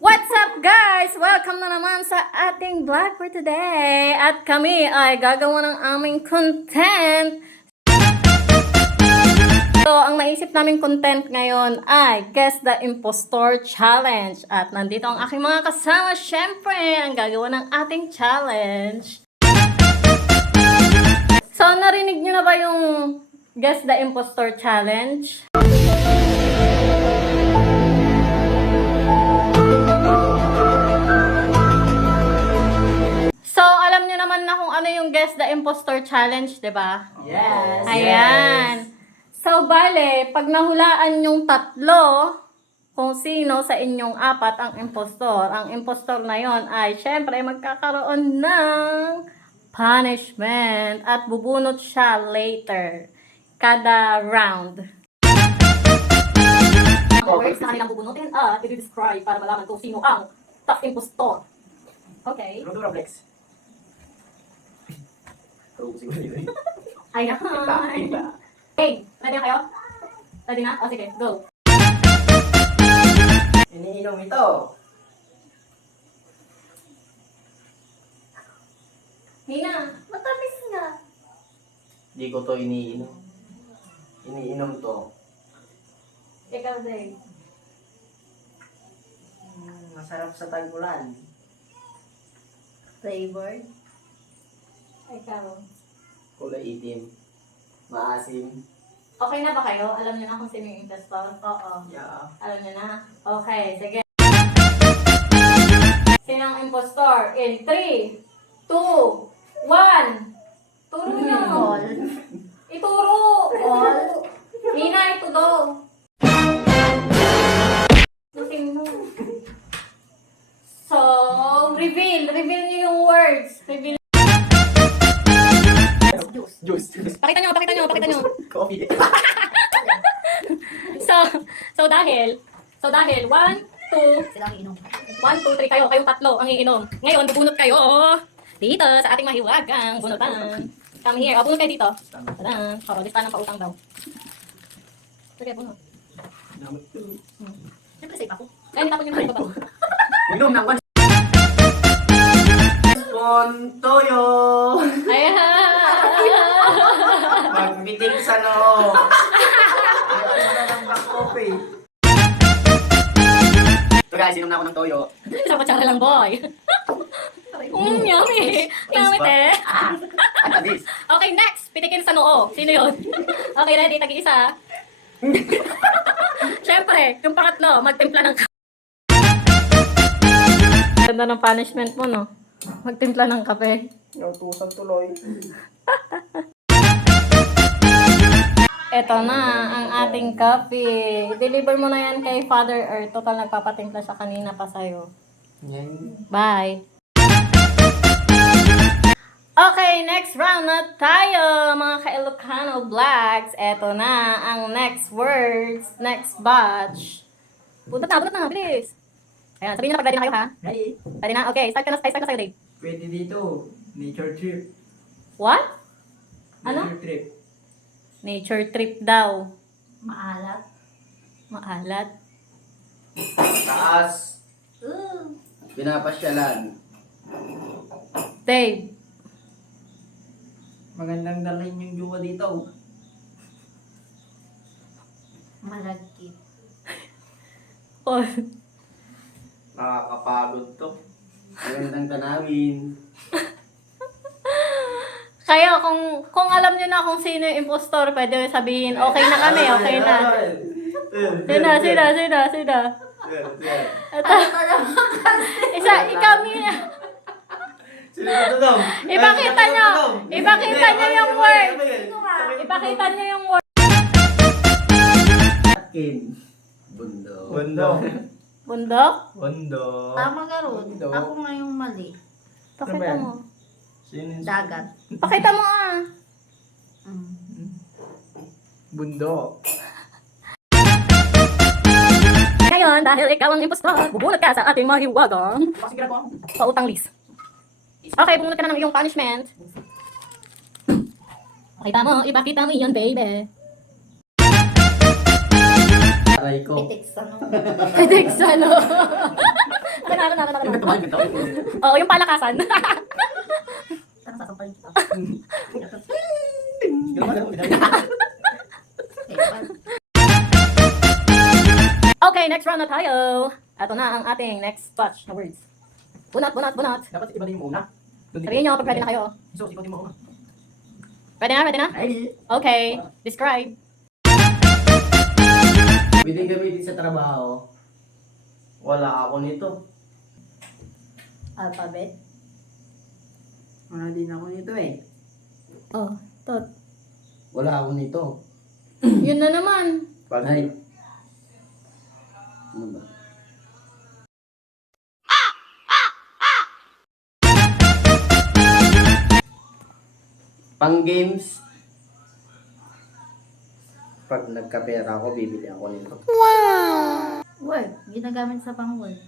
What's up guys? Welcome na naman sa ating vlog for today. At kami ay gagawa ng aming content. So, ang naisip naming content ngayon ay Guess the Impostor Challenge. At nandito ang aking mga kasama. Syempre, ang gagawa ng ating challenge. So, narinig nyo na ba yung Guess the Impostor Challenge? So, alam nyo naman na kung ano yung Guess the Impostor Challenge, di ba? Yes. Ayan. So, bale, pag nahulaan yung tatlo, kung sino sa inyong apat ang impostor na yon ay syempre magkakaroon ng punishment at bubunot siya later. Kada round. Ang words na kanilang bubunutin at i-describe para malaman kung sino ang top impostor. Okay. Rodoroblex. Ayan. Okay, ready na kayo? Ready na? O sige, go. Iniinom ito. Hina, matamis nga. Hindi ko to iniinom. Iniinom to. Ikaw, Dave. Masarap sa tag-ulan. Flavored. Ikaw. Kulay itim. Maasim. Okay na ba kayo? Alam niyo na kung sino yung impostor? Oo. Yeah. Alam niyo na? Okay, sige. Sino ang impostor? In 3, 2, 1. Turo niyo. Ituro. Hina, ito daw. Tusing mo. So, reveal. Reveal niyo yung words. Reveal. Juice. Pakita nyo. Coffee. So dahil 1, 2, 1, 2, 3 kayong tatlo ang iinom. Ngayon, bubunot kayo dito sa ating mahiwagang bunutan. Come here. O, bunot kayo dito. Tadaan. O, lista ng pautang daw. Sige, bunot. Siyempre, safe ako. Kaya nitapon yung sa baba. Uminom ng one. Pontoyo. Ayan. Magbiting sa loob. Ayaw na ng black coffee. So guys, inom na ako ng toyo. Sa patsara lang, boy. Yummy. Yummy, te. Ano this? Okay, next. Pitikin sa noo. Sino yun? Okay, ready? Tagi-isa. Siyempre, yung pangatlo, magtimpla ng kape. Ganda ng punishment mo, no? Magtimpla ng kape. Nautusan tuloy. Eto na, ang ating coffee. Deliver mo na yan kay Father Earth. Total, nagpapatimpla siya kanina pa sa'yo. Yan. Bye! Okay, next round na tayo, mga ka-Ilocano Vlogs. Eto na, ang next words, next batch. Bunot na, bilis. Ayan, sabihin nyo na pag ready na kayo, ha? Hey. Ready na? Okay, start na sa'yo, Dave. Pwede dito, nature trip. What? Ano? Nature trip. Nature trip daw. Maalat. Maalat. Taas. Pinapasyalan. Dave. Magandang dalhin yung jowa dito. Malagkit. Oh. Nakakapagod to. Magandang tanawin. Kaya kung alam nyo na kung sino yung impostor, pwede sabihin, okay na kami, okay na. Sino? Ito. Ikaw niya. Sino ito daw? Ipakita nyo yung word. Ipakita nyo yung word. Akin. Bundok. Bundok. Bundok? Bundok. Tama ka ron. Bundok. Ako nga yung mali. Pakita mo. Sino? Dagat. Pakita mo ah. Bundok. Ngayon, dahil ikaw ang impostor, bubunot ka sa ating mahiwagang pautang list. Okay, bumunot ka na ng iyong punishment. Pakita mo, ipakita mo yun, baby. Aray ko. Pitik sa no. Pitik sa no. Oo, yung palakasan. Tanong sasampalin kita. Okay, next round na tayo. Ito na ang ating next batch na words. Bunot. Dapat iba din mo una. Sabihin nyo pag ready na kayo. So, ikaw din mo una. Ready na? Ready. Okay, describe. Pwedeng gamitin sa trabaho. Wala ako nito. Alphabet. Wala din ako nito eh. Oh, tot. Wala ako nito. Yun na naman. Ay. Ano ba? Pang games. Pag nagkapera ako, bibili ako nito. Word. Ginagamit sa pang-word.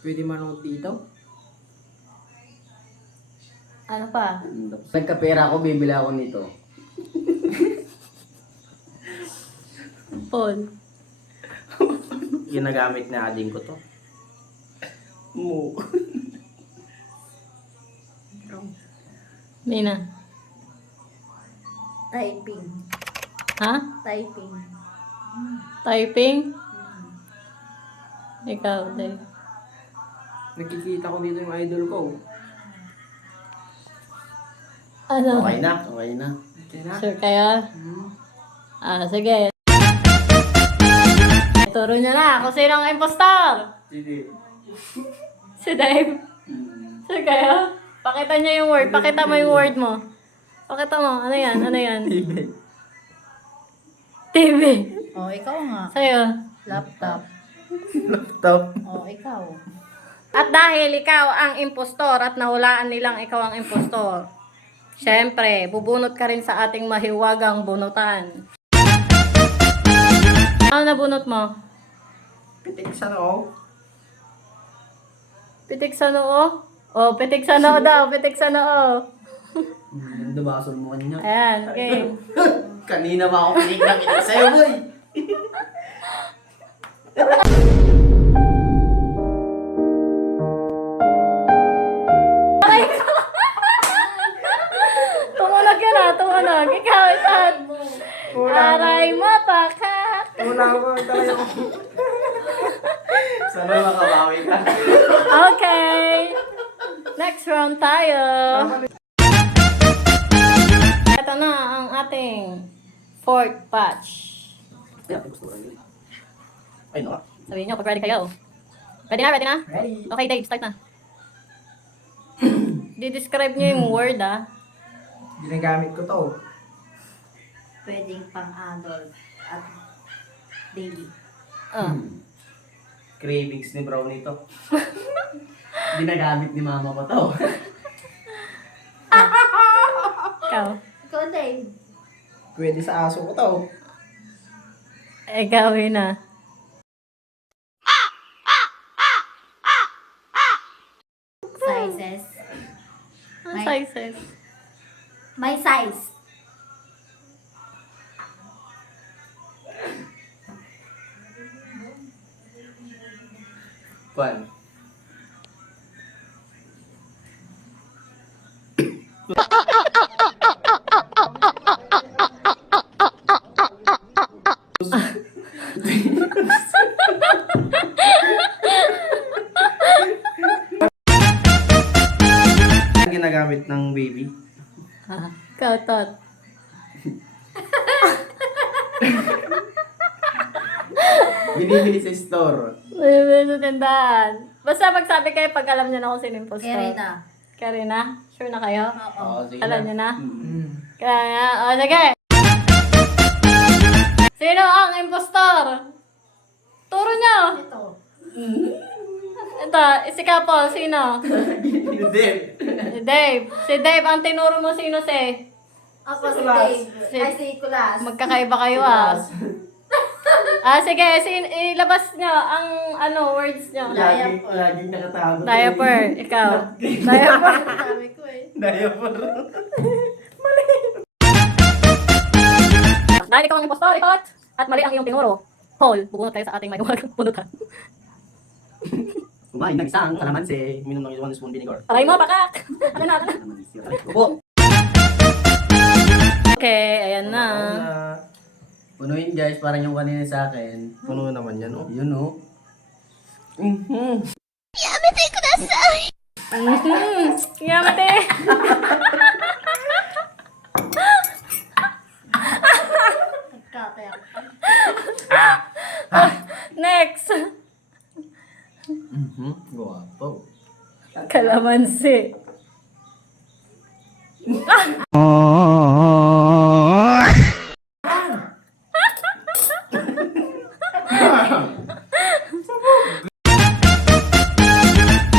Pwede manood dito? Ano pa? Nagkapera ako, bibili ako nito. Paul. Ginagamit na ading ko to. Mo. Mina. Typing. Ha? Typing. Typing? Ikaw, Dave. Nakikita ko dito yung idol ko. Ano? Okay na, okay na. Okay na? Sure kayo? Sige. Turo niya na kung sino ang impostor. Hindi. Si Dave. Sure kayo? Pakita niya yung word. Pakita mo yung word mo. Pakita mo. Ano yan? TV. Oh, ikaw nga. Sa'yo. Laptop. Laptop. Oh, ikaw. At dahil ikaw ang impostor at nahulaan nilang ikaw ang impostor, syempre, bubunot ka rin sa ating mahiwagang bunutan. Ano nabunot mo? Pitik sa noo. Pitik sa noo? Oh, pitik sa noo daw. Pitik sa noo. Dumasol mo kanya. Ayan, game. Kanina pa ako pinik sa'yo, boy. Tumunog ka na, tumunog. Ikaw, itan. Aray mo, pakak. Wala ko talaga. Sana makabawi ka. Okay. Next round tayo. Ito na ang ating fourth patch. Ay, no. Sabihin nyo pag ready kayo. Ready na? Ready. Okay, Dave, start na. Di-describe nyo yung word, Ginagamit ko to. Pwedeng pang-adult at daily. Cravings ni Brownie to. Ginagamit ni mama ko to. Ikaw. Ikaw, Dave. Pwede sa aso ko to. Ikaw, na. Sizes. Ang sizes. My size. Kwan. Ginagamit ng baby. Ikaw, Tot. Binibili sa store. Bibili sa tindahan. Basta magsabi kayo pag alam nyo na kung sino yung impostor. Karina. Karina? Sure na kayo? Oo. Oo, sige Alam nyo na? Mm. Kaya, sige. Sino ang impostor? Turo nyo. Ito. Ito, si Kapo, sino? Hindi. Si Dave. Si Dave, ang tinuro mo sino si? Ako si Kulas. Dave. Ay, si Kulas. Magkakaiba kayo sige, ilabas nyo ang words nyo. Laging nakatago. Diaper, ikaw. Diaper. Sabi ko eh. Diaper. Dahil ikaw ang impostor, ikot! At mali ang iyong tinuro. Paul, bubunot tayo sa ating may punutan. Kumain ng isang kalamansi. Minom ng 1 spoon vinegar. Aray mo, pakak! Ano na, ano na? Kalamansi. Upo. Okay, ayan na. Punuin guys, parang yung kanina sa akin. Puno naman yan, oh. Yun oh. Yamate! Nagkatayak. Next! Guwapo. Kalamansi.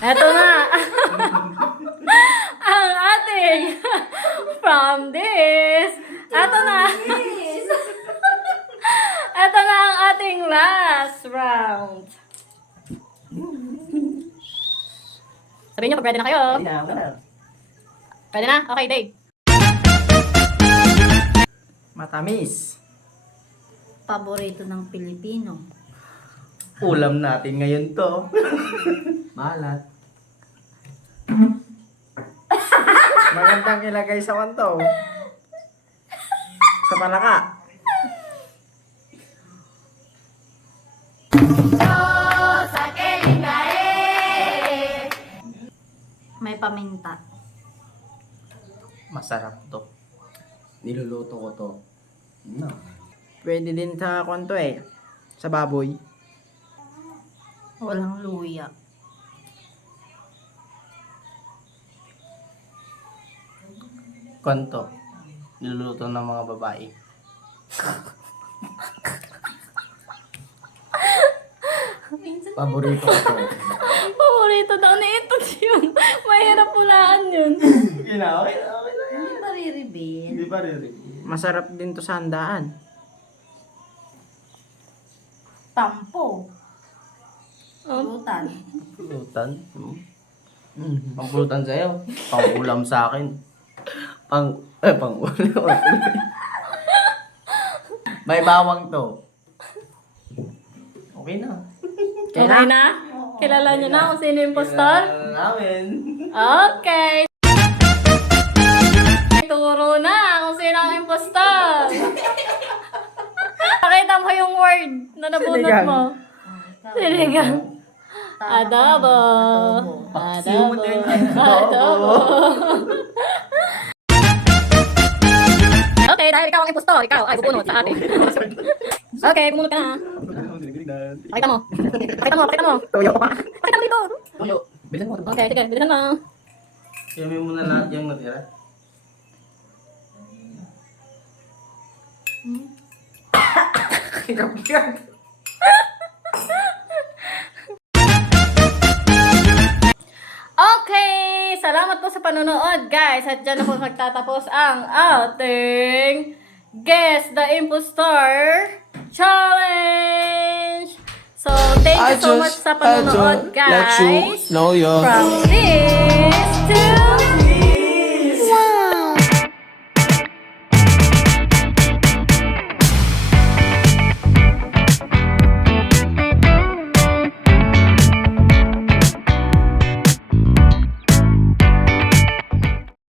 Eto na! Ang ating from this. Eto na! Eto na ang ating last round. Sabihin niyo pag ready na kayo. Pwede na? Okay, Dave. Matamis. Paborito ng Pilipino. Ulam natin ngayon to. Malat. Magandang ilagay sa wanto. Sa palaka. May paminta. Masarap to. Niluluto ko to. No. Pwede din sa kwanto eh. Sa baboy. Walang luya. Konto. Niluluto ng mga babae. Paborito ko to. Paborito daw ni ito yun. Mahirap pulaan yun. Okay na, okay na. Hindi ba re-reveal? Hindi pa rin. Masarap din to sa handaan. Tampo. Pulutan. Pulutan? Pangpulutan sa'yo. Pangulam sa akin. Pangulam. May bawang to. Okay na. Okay na? Kilala niyo na kung sino yung impostor? Kailangan namin. Okay. Turo na kung sino ang impostor. Pakita mo yung word na nabunot Sinigang. mo. Sinigang. Tama Adobo. ka. Paksiw mo din. Adobo. Okay, dahil ikaw ang impostor, ikaw ay bubunot sa atin. Okay, bumunot ka na. Pakita mo. Pakita mo, pakita mo. Tuyo. Pakita mo dito. Tuyo. Bilisan mo. Okay, sige, bilisan mo. Siyamin mo na lahat yung natira. Okay, salamat po sa panonood guys. At dyan na po magtatapos ang ating Guess the Impostor Challenge. So, thank you so much sa panonood guys. know you. From this to